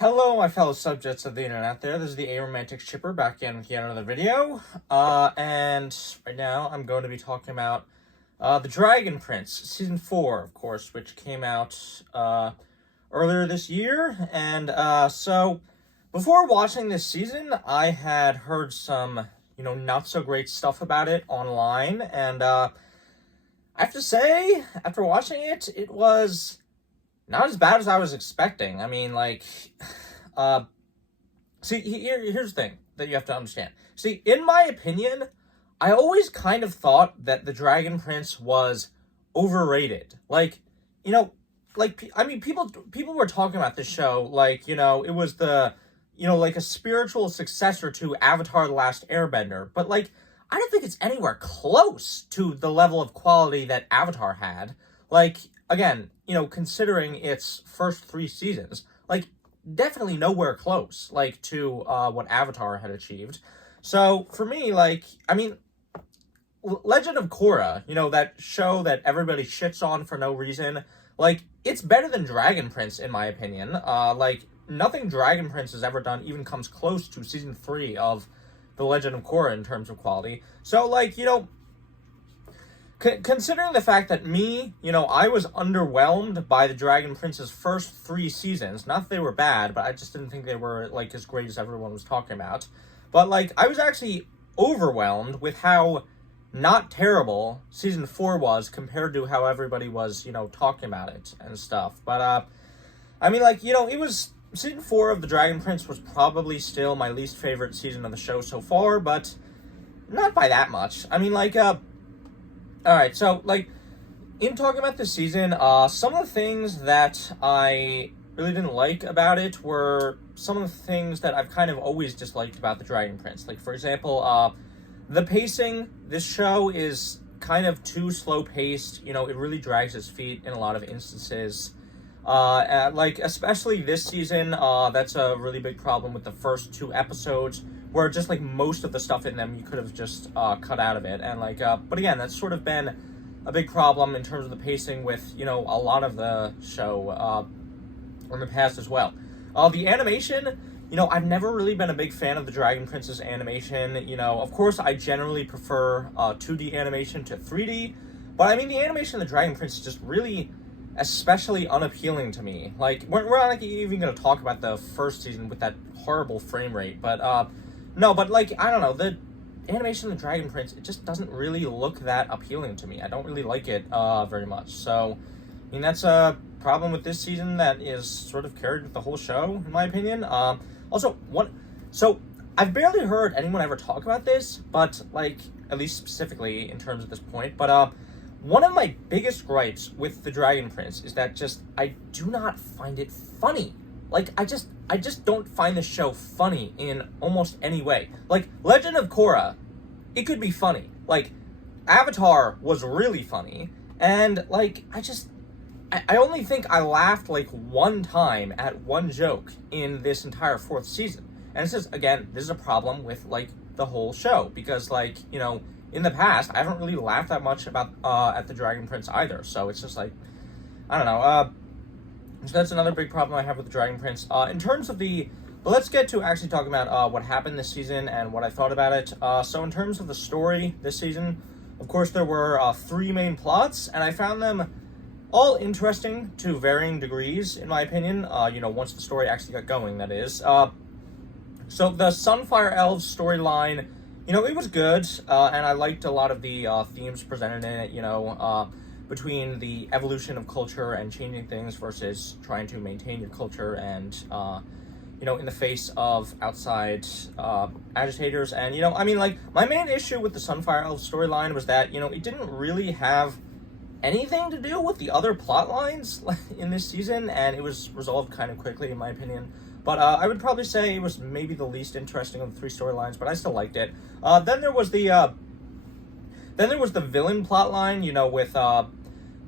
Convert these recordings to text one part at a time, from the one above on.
Hello, my fellow subjects of the internet there. This is the Aromantic Shipper back again with yet another video. And right now I'm going to be talking about The Dragon Prince, Season 4, of course, which came out earlier this year. And so before watching this season, I had heard some, not so great stuff about it online. And I have to say, after watching it, it was not as bad as I was expecting. I mean, here's the thing that you have to understand. See, in my opinion, I always kind of thought that The Dragon Prince was overrated. People were talking about this show it was a spiritual successor to Avatar: The Last Airbender. But, I don't think it's anywhere close to the level of quality that Avatar had. Again, considering its first 3 seasons, definitely nowhere close, to what Avatar had achieved. So, for me, Legend of Korra, that show that everybody shits on for no reason, it's better than Dragon Prince, in my opinion. Nothing Dragon Prince has ever done even comes close to Season 3 of The Legend of Korra in terms of quality. So, considering the fact that I was underwhelmed by The Dragon Prince's first 3 seasons. Not that they were bad, but I just didn't think they were, as great as everyone was talking about. But, I was actually overwhelmed with how not terrible Season 4 was compared to how everybody was, talking about it and stuff. But, it was... Season 4 of The Dragon Prince was probably still my least favorite season of the show so far, but not by that much. Alright, so, in talking about this season, some of the things that I really didn't like about it were some of the things that I've kind of always disliked about The Dragon Prince. For example, the pacing. This show is kind of too slow-paced. It really drags its feet in a lot of instances. Especially this season, that's a really big problem with the first 2 episodes, where just, most of the stuff in them you could have just, cut out of it. And, but again, that's sort of been a big problem in terms of the pacing with, a lot of the show, in the past as well. The animation, I've never really been a big fan of the Dragon Prince's animation. Of course, I generally prefer, 2D animation to 3D, but, the animation of the Dragon Prince is just really especially unappealing to me. We're not even going to talk about the first season with that horrible frame rate, but, no, but, I don't know, the animation of the Dragon Prince, it just doesn't really look that appealing to me. I don't really like it, very much. So, that's a problem with this season that is sort of carried with the whole show, in my opinion. So, I've barely heard anyone ever talk about this, but, at least specifically in terms of this point, but, one of my biggest gripes with The Dragon Prince is that I do not find it funny. I just don't find the show funny in almost any way. Legend of Korra, it could be funny. Avatar was really funny, and, I only think I laughed, 1 time at 1 joke in this entire 4th season. And this is a problem with, the whole show, because, in the past, I haven't really laughed that much about, at The Dragon Prince either, so it's just, I don't know, so that's another big problem I have with The Dragon Prince. In terms of but let's get to actually talking about, what happened this season and what I thought about it. So in terms of the story this season, of course, there were, 3 main plots, and I found them all interesting to varying degrees, in my opinion, once the story actually got going, that is. So the Sunfire Elves storyline, it was good, and I liked a lot of the themes presented in it, between the evolution of culture and changing things versus trying to maintain your culture and, in the face of outside agitators. And, my main issue with the Sunfire Elves storyline was that, it didn't really have anything to do with the other plot lines in this season, and it was resolved kind of quickly, in my opinion. But I would probably say it was maybe the least interesting of the 3 storylines, but I still liked it. Then there was the villain plotline, with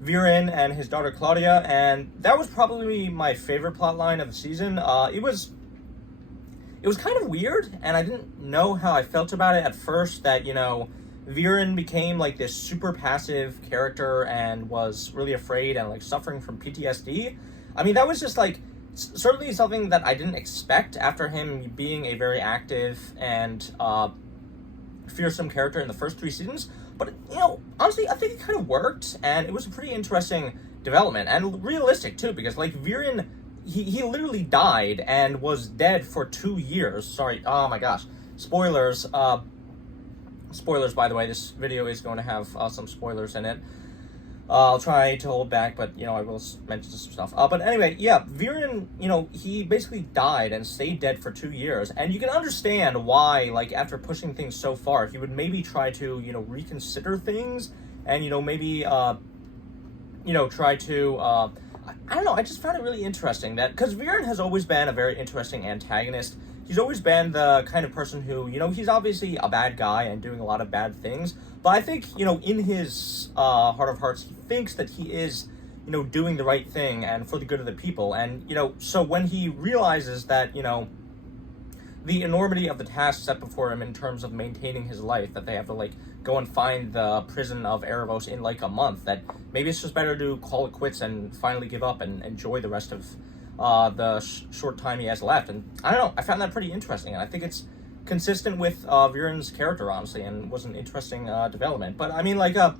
Viren and his daughter Claudia, and that was probably my favorite plotline of the season. It was kind of weird, and I didn't know how I felt about it at first, that, Viren became, this super passive character and was really afraid and, suffering from PTSD. That was just, certainly something that I didn't expect after him being a very active and fearsome character in the first 3 seasons. But, honestly, I think it kind of worked, and it was a pretty interesting development, and realistic, too, because, Viren, he literally died and was dead for 2 years. Sorry, oh my gosh. Spoilers, spoilers, by the way, this video is going to have some spoilers in it. I'll try to hold back, but, I will mention some stuff. But anyway, yeah, Viren, he basically died and stayed dead for 2 years. And you can understand why, after pushing things so far, he would maybe try to, reconsider things and, maybe, try to, I don't know, I just found it really interesting that, because Viren has always been a very interesting antagonist. He's always been the kind of person who, he's obviously a bad guy and doing a lot of bad things, but I think, in his heart of hearts, he thinks that he is, doing the right thing and for the good of the people. And, so when he realizes that, the enormity of the task set before him in terms of maintaining his life, that they have to, go and find the prison of Erebos in, a month, that maybe it's just better to call it quits and finally give up and enjoy the rest of the short time he has left. And I don't know, I found that pretty interesting, and I think it's consistent with Viren's character, honestly, and was an interesting development. But I mean, but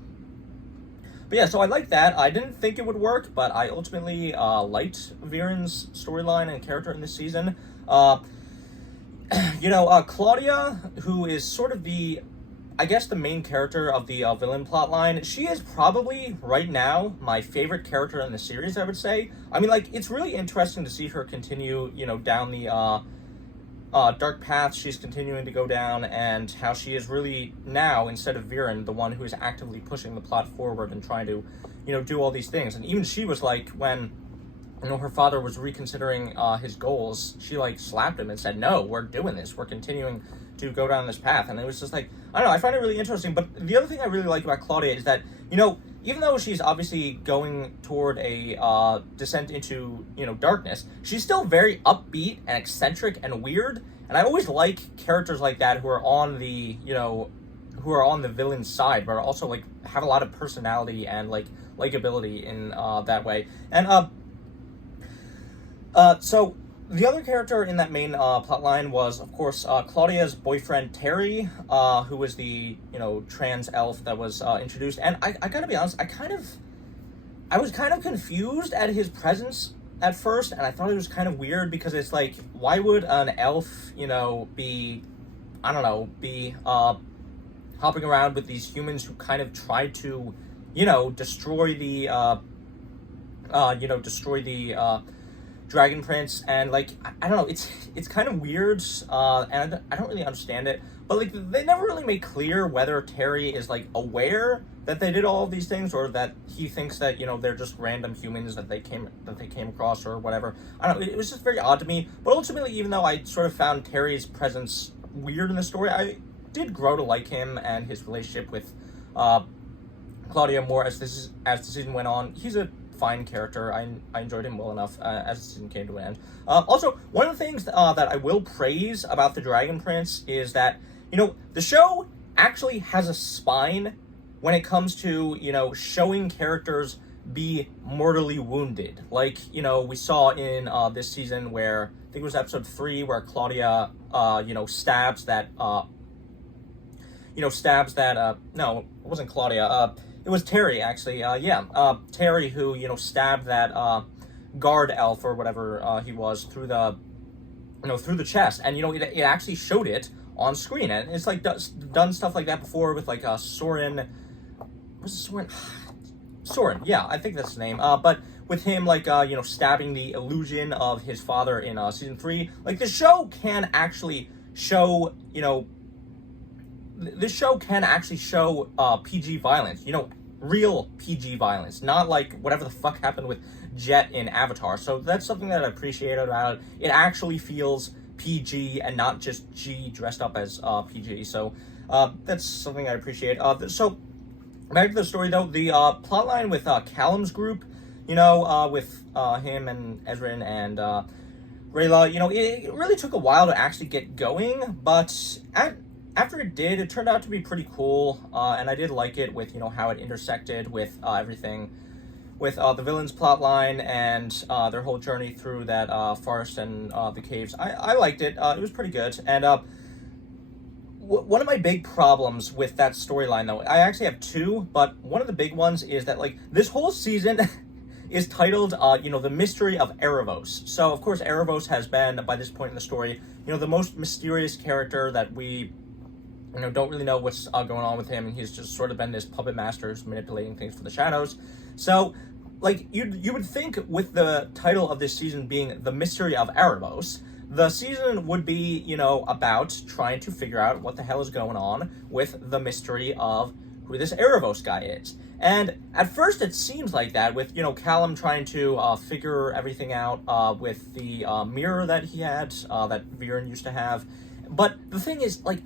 yeah, so I liked that. I didn't think it would work, but I ultimately liked Viren's storyline and character in this season. Claudia, who is sort of the main character of the villain plotline, she is probably, right now, my favorite character in the series, I would say. I mean, it's really interesting to see her continue, down the dark path she's continuing to go down, and how she is really now, instead of Viren, the one who is actively pushing the plot forward and trying to, do all these things. And even she was when her father was reconsidering his goals, she slapped him and said, "No, we're doing this. We're continuing to go down this path." And it was just I don't know, I find it really interesting. But the other thing I really like about Claudia is that, even though she's obviously going toward a descent into, darkness, she's still very upbeat and eccentric and weird. And I always like characters like that who are on the, who are on the villain's side, but are also have a lot of personality and likability in that way. And so the other character in that main plotline was, of course, Claudia's boyfriend, Terry, who was the, trans elf that was introduced. And I gotta be honest, I was kind of confused at his presence at first, and I thought it was kind of weird, because it's why would an elf, be, I don't know, be hopping around with these humans who kind of try to, destroy the, Dragon Prince. And I don't know, it's kind of weird, and I don't really understand it, but they never really make clear whether Terry is aware that they did all of these things, or that he thinks that they're just random humans that they came across, or whatever. I don't know, it was just very odd to me. But ultimately, even though I sort of found Terry's presence weird in the story, I did grow to like him and his relationship with Claudia more as the season went on. He's a fine character. I enjoyed him well enough as the season came to an end. Also, one of the things that I will praise about the Dragon Prince is that, the show actually has a spine when it comes to, showing characters be mortally wounded. We saw in this season where, I think it was episode 3, where Claudia, stabs that, no, it wasn't Claudia, it was Terry, actually. Terry, who, stabbed that guard elf, or whatever he was, through the, through the chest. And, it actually showed it on screen. And it's, done stuff like that before with, Soren. Was it Soren? Soren, yeah, I think that's his name. But with him, stabbing the illusion of his father in season 3. The show can actually show, this show can actually show PG violence, real PG violence, not whatever the fuck happened with Jet in Avatar. So that's something that I appreciated about it. It actually feels PG and not just G dressed up as PG. So that's something I appreciate. So back to the story, though, the plotline with Callum's group, with him and Ezrin and Rayla, it really took a while to actually get going, but after it did, it turned out to be pretty cool, and I did like it with, how it intersected with everything with the villains plotline and their whole journey through that forest and the caves. I liked it. It was pretty good. And one of my big problems with that storyline, though, I actually have two, but one of the big ones is that, like, this whole season is titled, The Mystery of Erebos. So, of course, Erebos has been, by this point in the story, the most mysterious character that we, don't really know what's going on with him. He's just sort of been this puppet master who's manipulating things for the shadows. So, like, you would think with the title of this season being The Mystery of Erebos, the season would be, about trying to figure out what the hell is going on with the mystery of who this Erebos guy is. And at first it seems like that with, Callum trying to figure everything out with the mirror that he had, that Viren used to have. But the thing is, like,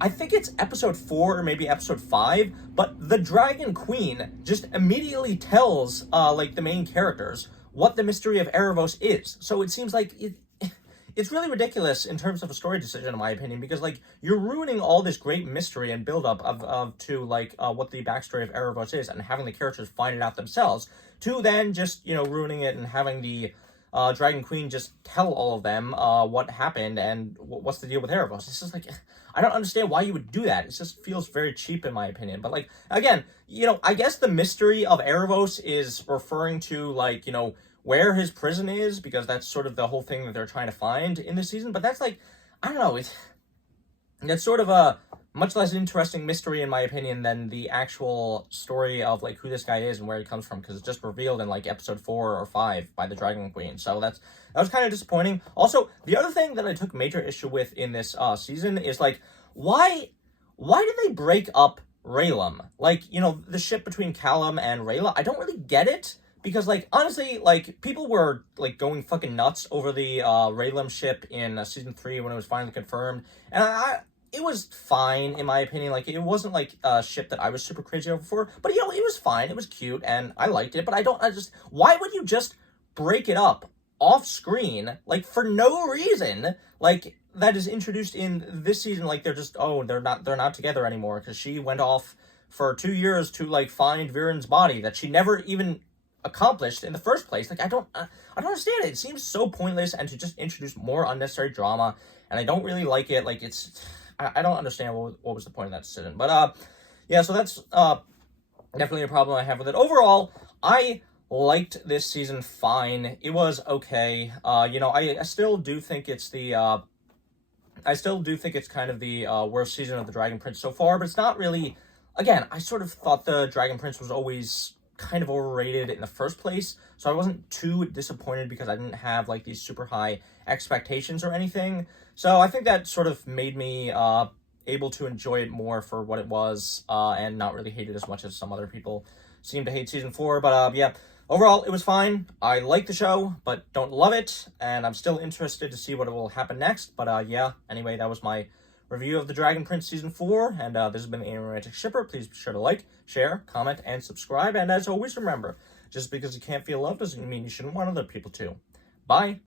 I think it's episode 4 or maybe episode 5, but the Dragon Queen just immediately tells, the main characters what the mystery of Erebos is. So it seems like it's really ridiculous in terms of a story decision, in my opinion, because, like, you're ruining all this great mystery and build-up to what the backstory of Erebos is and having the characters find it out themselves, to then just, ruining it and having the Dragon Queen just tell all of them what happened and what's the deal with Erebos. It's just like, I don't understand why you would do that. It just feels very cheap, in my opinion. But, like, again, I guess the mystery of Erebos is referring to, where his prison is, because that's sort of the whole thing that they're trying to find in this season. But that's, like, I don't know, that's sort of a much less interesting mystery, in my opinion, than the actual story of, like, who this guy is and where he comes from, because it's just revealed in, like, episode 4 or 5 by the Dragon Queen. So that was kind of disappointing. Also, the other thing that I took major issue with in this season is, like, why did they break up Raylan? Like, the ship between Callum and Rayla, I don't really get it. Because, like, honestly, like, people were, like, going fucking nuts over the Raylan ship in season 3 when it was finally confirmed. And it was fine, in my opinion. Like, it wasn't, like, a ship that I was super crazy over for. But, it was fine. It was cute, and I liked it. But why would you just break it up off screen, like, for no reason? Like, that is introduced in this season, like, they're not together anymore. Because she went off for 2 years to, like, find Viren's body that she never even accomplished in the first place. Like, I don't understand it. It seems so pointless and to just introduce more unnecessary drama, and I don't really like it. Like, I don't understand what was the point of that decision. But yeah, so that's definitely a problem I have with it. Overall, I liked this season fine. It was okay. I still do think it's kind of the worst season of the Dragon Prince so far, but it's not really. Again, I sort of thought the Dragon Prince was always kind of overrated in the first place, so I wasn't too disappointed because I didn't have, like, these super high expectations or anything. So I think that sort of made me able to enjoy it more for what it was, and not really hate it as much as some other people seem to hate season 4. But yeah, overall, it was fine. I like the show, but don't love it, and I'm still interested to see what will happen next. But yeah, anyway, that was my review of The Dragon Prince Season 4, and this has been the Aromantic Shipper. Please be sure to like, share, comment, and subscribe, and as always, remember, just because you can't feel love doesn't mean you shouldn't want other people to. Bye!